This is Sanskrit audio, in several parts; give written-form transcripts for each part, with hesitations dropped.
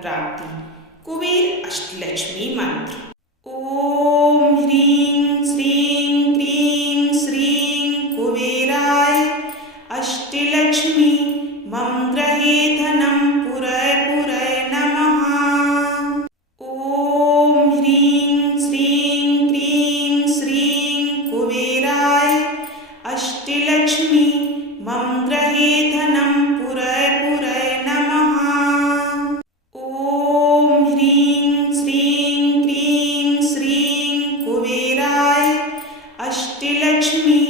प्राप्ति। कुबेर अष्टलक्ष्मी मंत्र। ओम ह्रीं श्रीं क्रीं श्रीं कुबेराय अष्टलक्ष्मी मम गृहे धनं पुरय पुरय नमः। ओम ह्रीं श्रीं क्रीं श्रीं कुबेराय अष्टलक्ष्मी मम गृहे धनं पुरय पुरय नमः। ओम ह्रीं श्रीं क्रीं श्रीं कुबेराय अष्टलक्ष्मी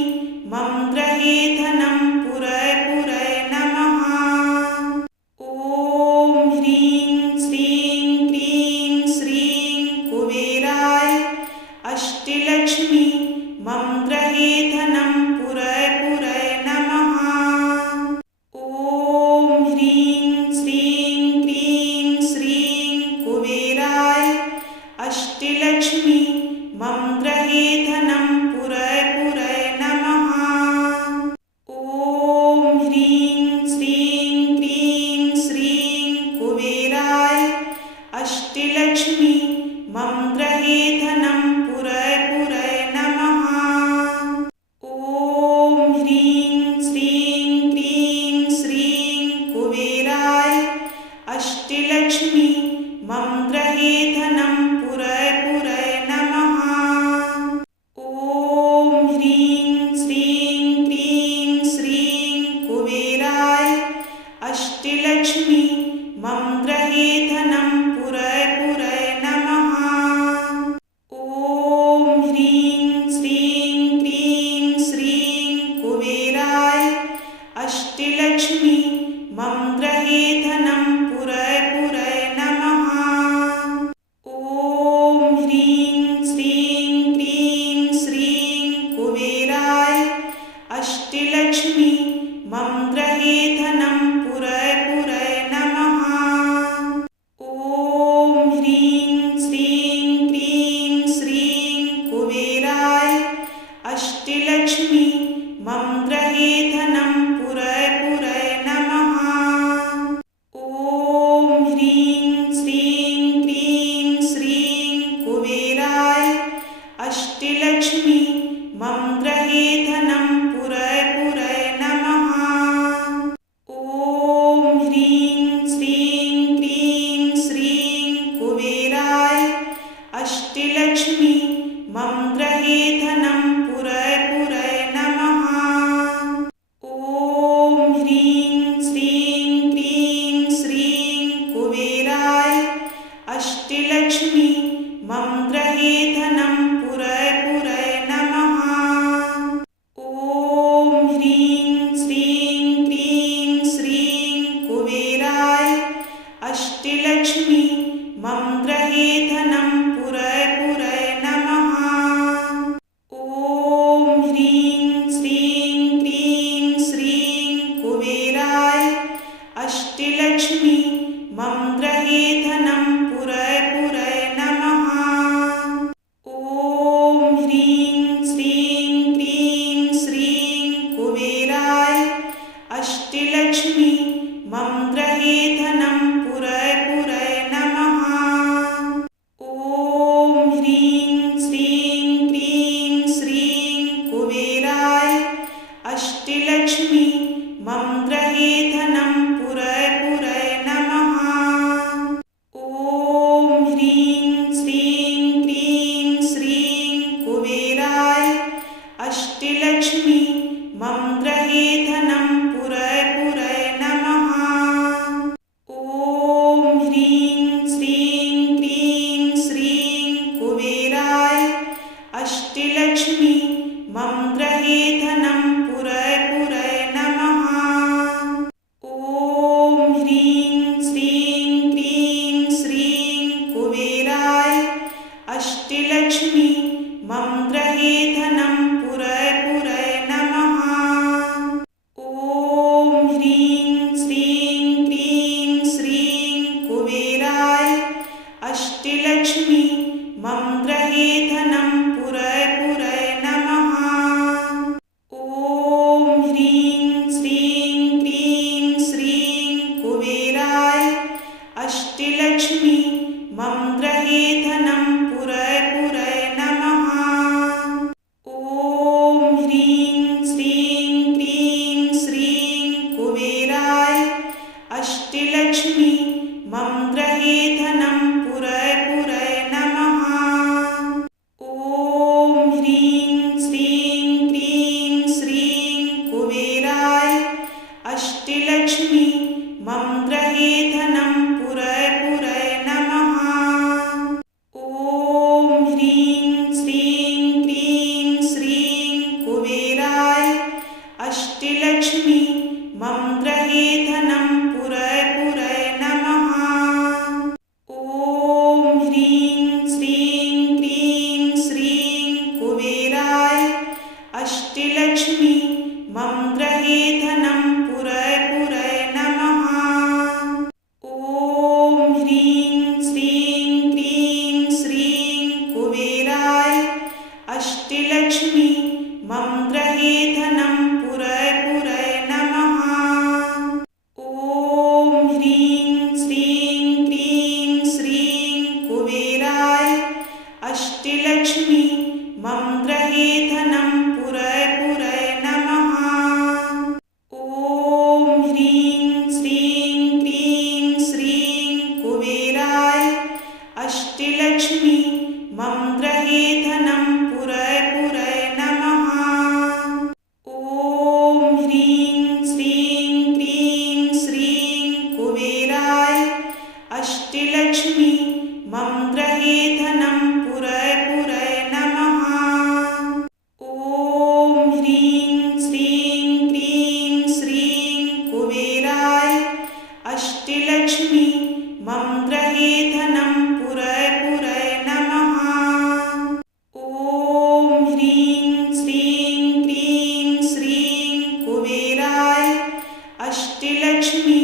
मम गृहे धनं पुरय पुरय नमः। ओम ह्रीं श्रीं क्रीं श्रीं कुबेराय अष्टलक्ष्मी मम गृहे धनं पुरय पुरय नमः। ओम ह्रीं श्रीं क्रीं श्रीं कुबेराय अष्टलक्ष्मी मम गृहे धनं पुरय पुरय नमः। ओम ह्रीं श्रीं क्रीं श्रीं कुबेराय अष्टलक्ष्मी मम गृहे धनं पुरय पुरय नमः। ओम ह्रीं श्रीं क्रीं श्रीं कुबेराय अष्टलक्ष्मी मम गृहे धनं पुरय पुरय नमः। ओम ह्रीं श्रीं क्रीं श्रीं कुबेराय अष्टलक्ष्मी मम गृहे धनं पुरय पुरय नमः। ओम ह्रीं श्रीं क्रीं श्रीं कुबेराय अष्टलक्ष्मी मम गृहे धनं पुरय पुरय नमः। ओम ह्रीं श्रीं क्रीं श्रीं कुबेराय अष्टलक्ष्मी मम गृहे धनं पुरय पुरय नमः। ओम ह्रीं श्रीं क्रीं श्रीं कुबेराय अष्टलक्ष्मी मम गृहे धनं पुरय पुरय नमः। ओम ह्रीं श्रीं क्रीं श्रीं कुबेराय अष्टलक्ष्मी मम गृहे धनं पुरय पुरय नमः। ओम ह्रीं श्रीं क्रीं श्रीं कुबेराय अष्टलक्ष्मी मम गृहे धनं पुरय पुरय नमः। ओम ह्रीं श्रीं क्रीं श्रीं कुबेराय अष्टलक्ष्मी मम गृहे धनं पुरय पुरय नमः। ओम ह्रीं श्रीं क्रीं श्रीं कुबेराय अष्टलक्ष्मी मम गृहे धनं पुरय पुरय नमः। ओम ह्रीं श्रीं क्रीं श्रीं कुबेराय अष्टलक्ष्मी मम गृहे धनं पुरय पुरय नमः। ओम ह्रीं श्रीं क्रीं श्रीं कुबेराय अष्टलक्ष्मी मम गृहे धनं पुरय पुरय नमः। ओम ह्रीं श्रीं क्रीं श्रीं कुबेराय अष्टलक्ष्मी मम गृहे धनं पुरय पुरय नमः। ओम ह्रीं श्रीं क्रीं श्रीं कुबेराय अष्टलक्ष्मी मम गृहे धनं पुरय पुरय नमः। ओम ह्रीं श्रीं क्रीं श्रीं कुबेराय अष्टलक्ष्मी मम गृहे धनं पुरय पुरय नमः। ओम ह्रीं श्रीं क्रीं श्रीं कुबेराय अष्टलक्ष्मी मम गृहे धनं पुरय पुरय नमः। ओम ह्रीं श्रीं क्रीं श्रीं कुबेराय अष्टलक्ष्मी मम गृहे धनं पुरय पुरय नमः। ओम ह्रीं श्रीं क्रीं श्रीं कुबेराय अष्ट अष्टलक्ष्मी मम गृहे धनं पुरय पुरय नमः। ॐ ह्रीं श्रीं क्रीं श्रीं कुबेराय अष्टलक्ष्मी मम गृहे धनं पुरय पुरय नमः। ॐ ह्रीं श्रीं क्रीं श्रीं कुबेराय अष्टलक्ष्मी मम गृहे धनं पुरय पुरय नमः। ॐ ह्रीं श्रीं क्रीं श्रीं कुबेराय अष्टलक्ष्मी मम गृहे धनं पुरय पुरय नमः। ॐ ह्रीं श्रीं क्रीं श्रीं कुबेराय अष्टलक्ष्मी मम गृहे धनं पुरय पुरय नमः। ॐ ह्रीं श्रीं क्रीं श्रीं कुबेराय अष्टलक्ष्मी मम गृहे धनं पुरय पुरय नमः। ॐ ह्रीं श्रीं क्रीं श्रीं कुबेराय अष्टलक्ष्मी मम गृहे धनं पुरय पुरय नमः। ॐ ह्रीं श्रीं क्रीं श्रीं कुबेराय अष्टलक्ष्मी मम गृहे धनं पुरय पुरय नमः। ॐ ह्रीं श्रीं क्रीं श्रीं कुबेराय अष्टलक्ष्मी मम गृहे धनं पुरय पुरय नमः। ॐ ह्रीं श्रीं क्रीं श्रीं कुबेराय अष्टलक्ष्मी मम गृहे धनं पुरय पुरय नमः। ॐ ह्रीं श्रीं क्रीं श्रीं कुबेराय अष्टलक्ष्मी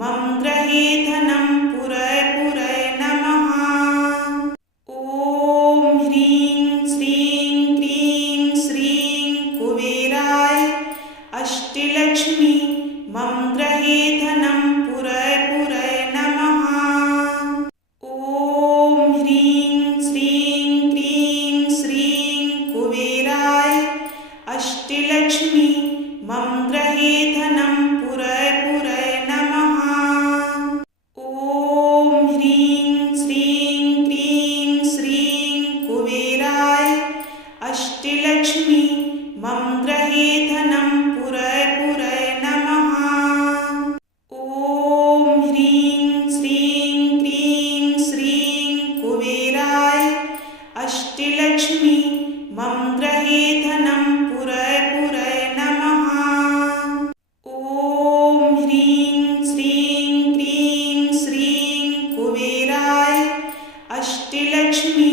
मम गृहे धनं पुरय पुरय नमः। ॐ ह्रीं श्रीं क्रीं श्रीं कुबेराय अष्टलक्ष्मी मम गृहे धनं पुरय पुरय नमः। ॐ ह्रीं श्रीं क्रीं श्रीं कुबेराय अष्टलक्ष्मी मम गृहे धनं पुरय पुरय नमः। ॐ ह्रीं श्रीं क्रीं श्रीं कुबेराय अष्टलक्ष्मी मम गृहे धनं पुरय पुरय नमः। ॐ ह्रीं श्रीं क्रीं श्रीं कुबेराय अष्टलक्ष्मी मम गृहे धनं पुरय पुरय नमः। ॐ ह्रीं श्रीं क्रीं श्रीं कुबेराय अष्टलक्ष्मी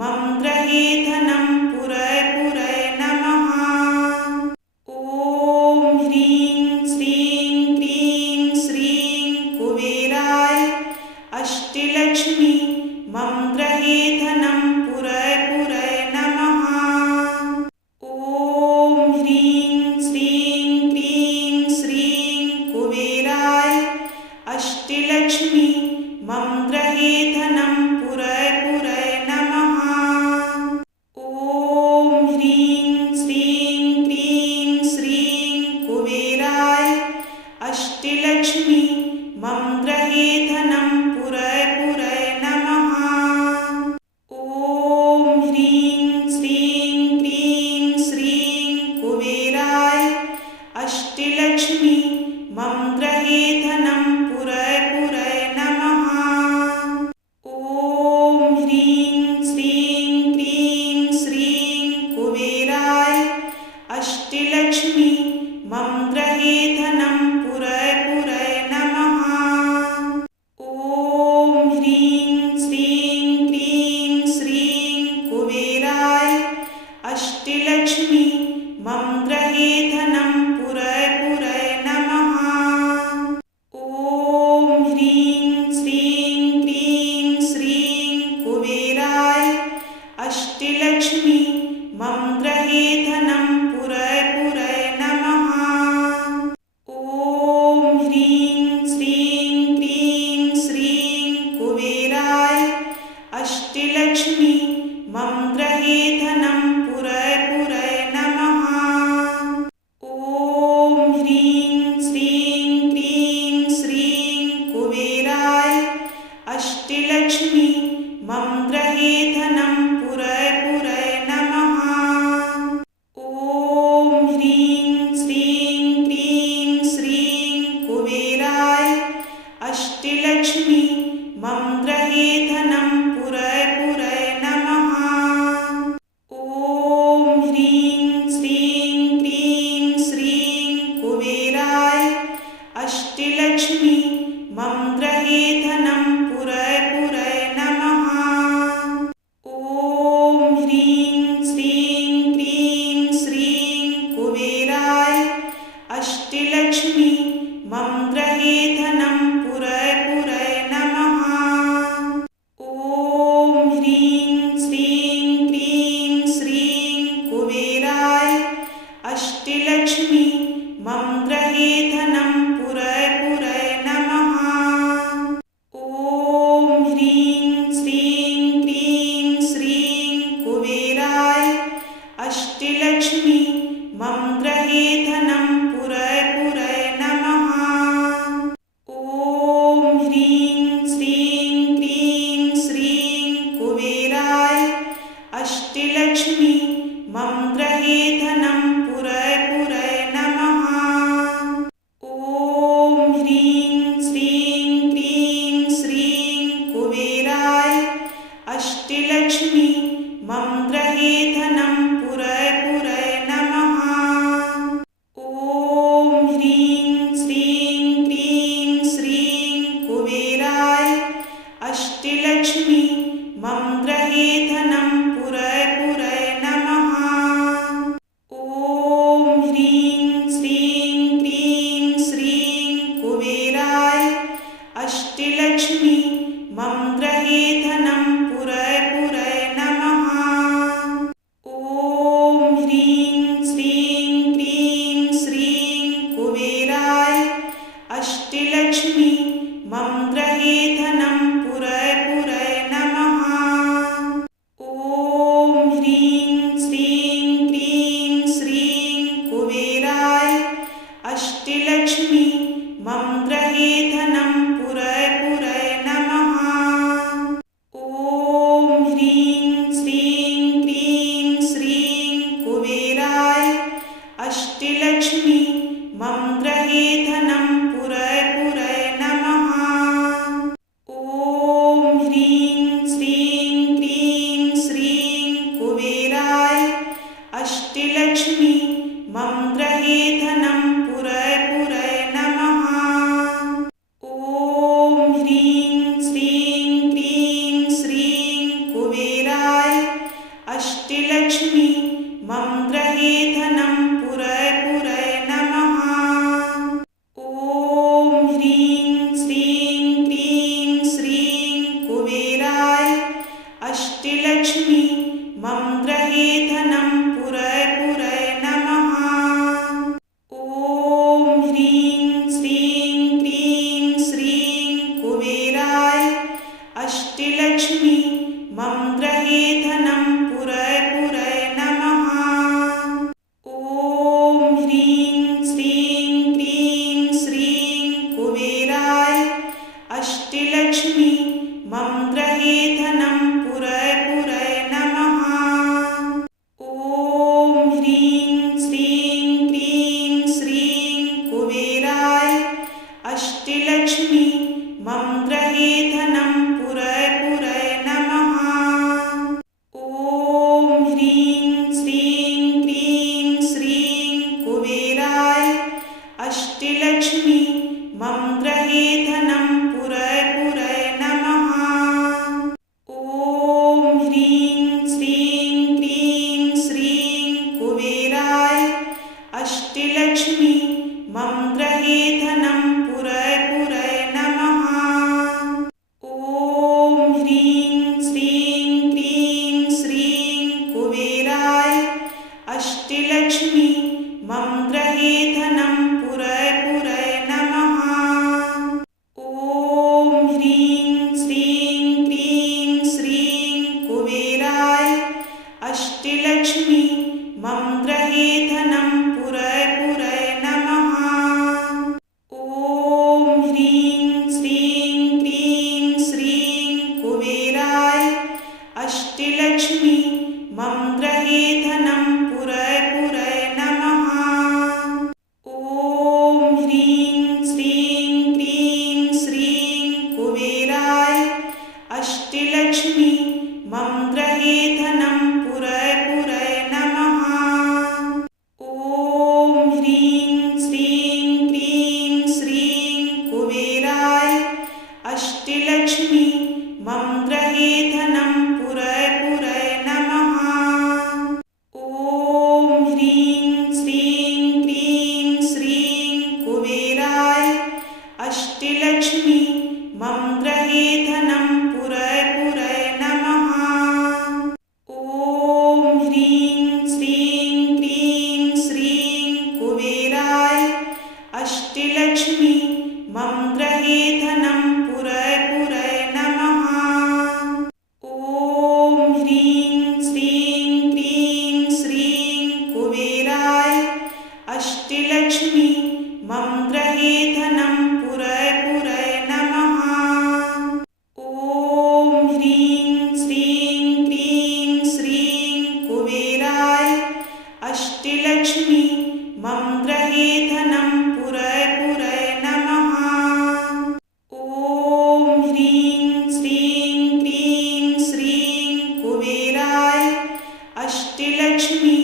मम गृहे धनं पुरय पुरय नमः। ॐ ह्रीं श्रीं क्रीं श्रीं कुबेराय अष्टलक्ष्मी मम गृहे धनं पुरय पुरय नमः। ॐ ह्रीं श्रीं क्रीं श्रीं कुबेराय अष्टलक्ष्मी मम गृहे धनं पुरय पुरय नमः। ॐ ह्रीं श्रीं क्रीं श्रीं कुबेराय अष्टलक्ष्मी मम गृहे धनं पुरय पुरय नमः। ॐ ह्रीं श्रीं क्रीं श्रीं कुबेराय अष्टलक्ष्मी मम गृहे धनं पुरय पुरय नमः। अष्टलक्ष्मी मम गृहे धनं पुरय पुरय नमः। ॐ ह्रीं श्रीं क्रीं श्रीं कुबेराय अष्टलक्ष्मी मम गृहे धनं पुरय पुरय नमः। ॐ ह्रीं श्रीं क्रीं श्रीं कुबेराय अष्टलक्ष्मी मम गृहे धनं पुरय पुरय नमः। ॐ ह्रीं श्रीं क्रीं श्रीं कुबेराय अष्टलक्ष्मी मम गृहे धनं पुरय पुरय नमः। ॐ ह्रीं श्रीं क्रीं श्रीं कुबेराय अष्टलक्ष्मी मम गृहे धनं पुरय पुरय नमः। ॐ ह्रीं श्रीं क्रीं श्रीं कुबेराय अष्टलक्ष्मी मम गृहे धनं पुरय पुरय नमः। ॐ ह्रीं श्रीं क्रीं श्रीं कुबेराय अष्टलक्ष्मी मम गृहे धनं पुरय पुरय नमः। ॐ ह्रीं श्रीं क्रीं श्रीं कुबेराय अष्टलक्ष्मी मम गृहे धनं पुरय पुरय नमः। ॐ ह्रीं श्रीं क्रीं श्रीं कुबेराय अष्टलक्ष्मी मम गृहे धनं पुरय पुरय नमः। ॐ ह्रीं श्रीं क्रीं श्रीं कुबेराय अष्टलक्ष्मी मम गृहे धनं पुरय पुरय नमः। ॐ ह्रीं श्रीं क्रीं श्रीं कुबेराय अष्टलक्ष्मी मम गृहे धनं पुरय पुरय नमः। ॐ ह्रीं श्रीं क्रीं श्रीं कुबेराय अष्टलक्ष्मी मम गृहे धनं पुरय पुरय नमः। ॐ ह्रीं श्रीं क्रीं श्रीं कुबेराय अष्टलक्ष्मी मम गृहे धनं पुरय पुरय नमः। ॐ ह्रीं श्रीं क्रीं श्रीं कुबेराय अष्टलक्ष्मी मम गृहे धनं पुरय पुरय नमः। ॐ ह्रीं श्रीं क्रीं श्रीं कुबेराय अष्टलक्ष्मी मम गृहे धनं पुरय पुरय नमः। ॐ ह्रीं श्रीं क्रीं श्रीं कुबेराय अष्टलक्ष्मी मम गृहे धनं पुरय पुरय नमः। ॐ ह्रीं श्रीं क्रीं श्रीं कुबेराय अष्टलक्ष्मी मम गृहे धनं पुरय पुरय नमः। ॐ ह्रीं श्रीं क्रीं श्रीं कुबेराय अष्टलक्ष्मी मम गृहे धनं पुरय पुरय नमः। ॐ ह्रीं श्रीं क्रीं श्रीं कुबेराय अष्टलक्ष्मी मम गृहे धनं पुरय पुरय नमः। ॐ ह्रीं श्रीं क्रीं श्रीं कुबेराय अष्टलक्ष्मी मम गृहे धनं पुरय पुरय नमः। ॐ ह्रीं श्रीं क्रीं श्रीं कुबेराय अष्टलक्ष्मी मम गृहे धनं पुरय पुरय नमः। अष्टलक्ष्मी मम गृहे धनं पुरय पुरय नमः। ॐ ह्रीं श्रीं क्रीं श्रीं कुबेराय अष्टलक्ष्मी मम गृहे धनं पुरय पुरय नमः। ॐ ह्रीं श्रीं क्रीं श्रीं कुबेराय अष्टलक्ष्मी मम गृहे धनं पुरय पुरय नमः। ॐ ह्रीं श्रीं क्रीं श्रीं कुबेराय अष्टलक्ष्मी मम गृहे धनं पुरय पुरय नमः। ॐ ह्रीं श्रीं क्रीं श्रीं कुबेराय अष्टलक्ष्मी मम गृहे धनं पुरय पुरय नमः। ॐ ह्रीं श्रीं क्रीं श्रीं कुबेराय अष्टलक्ष्मी मम गृहे धनं पुरय पुरय नमः। ॐ ह्रीं श्रीं क्रीं श्रीं कुबेराय अष्टलक्ष्मी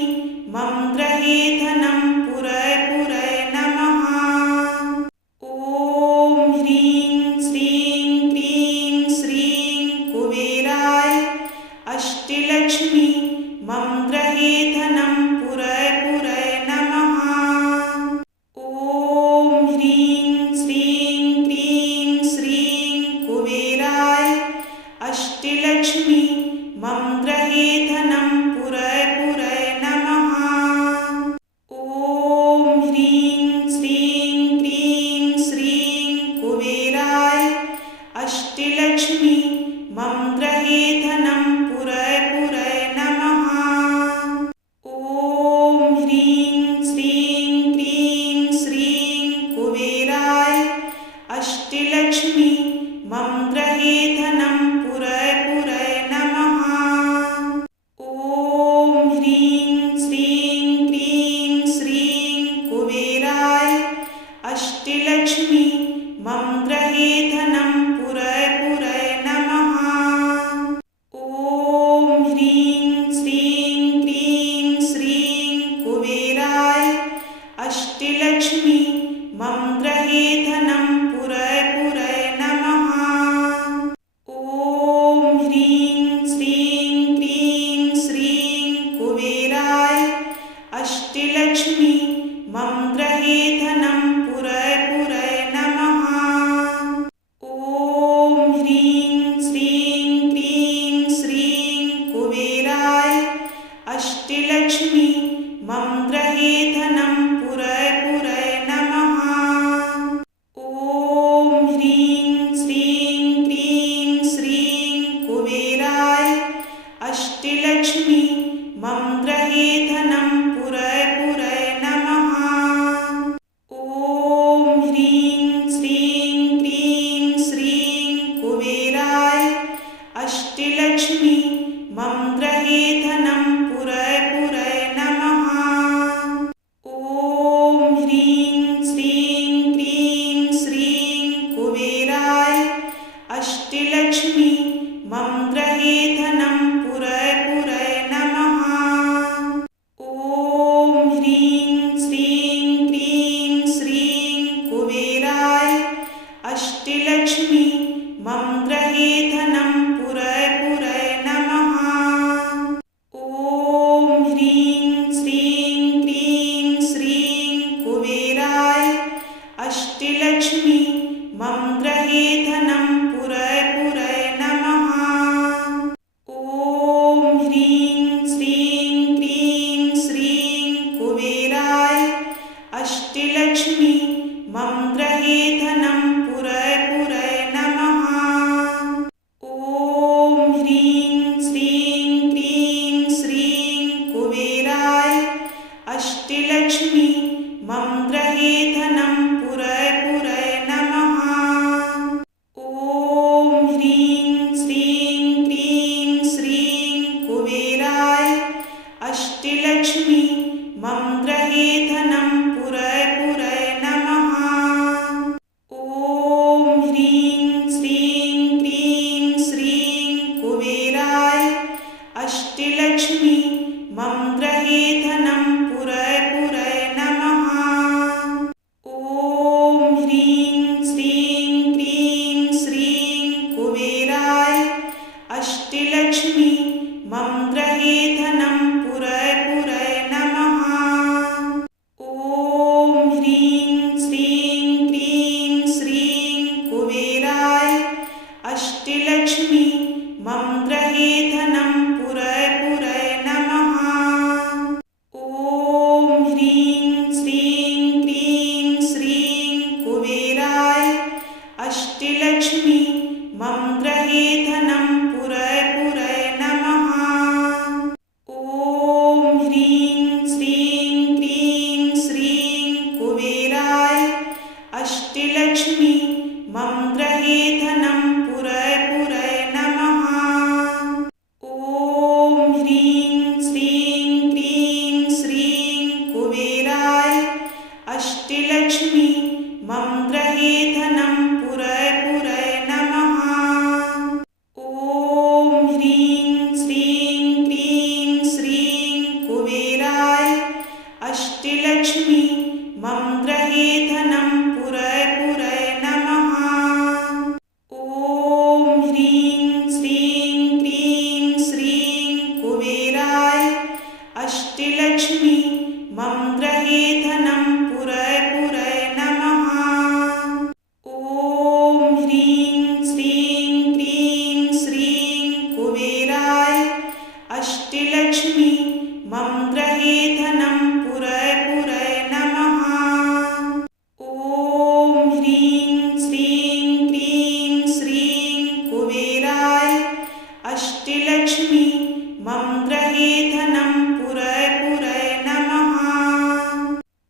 मम गृहे धनं पुरय पुरय नमः। ॐ ह्रीं श्रीं क्रीं श्रीं कुबेराय अष्टलक्ष्मी मम गृहे धनं पुरय पुरय नमः। ॐ ह्रीं श्रीं क्रीं श्रीं कुबेराय अष्टलक्ष्मी मम गृहे धनं पुरय पुरय नमः। ॐ ह्रीं श्रीं क्रीं श्रीं कुबेराय अष्टलक्ष्मी मम गृहे धनं पुरय पुरय नमः। ॐ ह्रीं श्रीं क्रीं श्रीं कुबेराय अष्टलक्ष्मी मम गृहे धनं पुरय पुरय नमः। ॐ ह्रीं श्रीं क्रीं श्रीं कुबेराय अष्टलक्ष्मी मम गृहे धनं पुरय पुरय नमः। ॐ ह्रीं श्रीं क्रीं श्रीं कुबेराय अष्टलक्ष्मी मम गृहे धनं पुरय पुरय नमः। ॐ ह्रीं श्रीं क्रीं श्रीं कुबेराय अष्टलक्ष्मी मम गृहे धनं पुरय पुरय नमः। ॐ ह्रीं श्रीं क्रीं श्रीं कुबेराय अष्टलक्ष्मी मम गृहे धनं पुरय पुरय नमः। ॐ ह्रीं श्रीं क्रीं श्रीं कुबेराय अष्टलक्ष्मी मम गृहे धनं पुरय पुरय नमः। ॐ ह्रीं श्रीं क्रीं श्रीं कुबेराय अष्टलक्ष्मी मम गृहे धनं पुरय पुरय नमः। ॐ ह्रीं श्रीं क्रीं श्रीं कुबेराय अष्टलक्ष्मी मम गृहे धनं पुरय पुरय नमः। ॐ ह्रीं श्रीं क्रीं श्रीं कुबेराय अष्टलक्ष्मी मम गृहे धनं पुरय पुरय नमः। अष्टलक्ष्मी मम गृहे धनं पुरय पुरय नमः। ॐ ह्रीं श्रीं क्रीं श्रीं कुबेराय अष्टलक्ष्मी मम गृहे धनं पुरय पुरय नमः। ॐ ह्रीं श्रीं क्रीं श्रीं कुबेराय अष्टलक्ष्मी मम गृहे धनं पुरय पुरय नमः। ॐ ह्रीं श्रीं क्रीं श्रीं कुबेराय अष्टलक्ष्मी मम गृहे धनं पुरय पुरय नमः। ॐ ह्रीं श्रीं क्रीं श्रीं कुबेराय अष्टलक्ष्मी मम गृहे धनं पुरय पुरय नमः। ॐ ह्रीं श्रीं क्रीं श्रीं कुबेराय अष्टलक्ष्मी मम गृहे धनं पुरय पुरय नमः। ॐ ह्रीं श्रीं क्रीं श्रीं कुबेराय अष्टलक्ष्मी मम गृहे धनं पुरय पुरय नमः। ॐ ह्रीं श्रीं क्रीं श्रीं कुबेराय अष्टलक्ष्मी मम गृहे धनं पुरय पुरय नमः।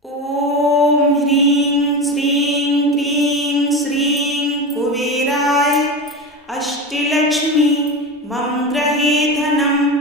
ॐ ह्रीं श्रीं क्रीं श्रीं कुबेराय अष्टलक्ष्मी मम गृहे धनं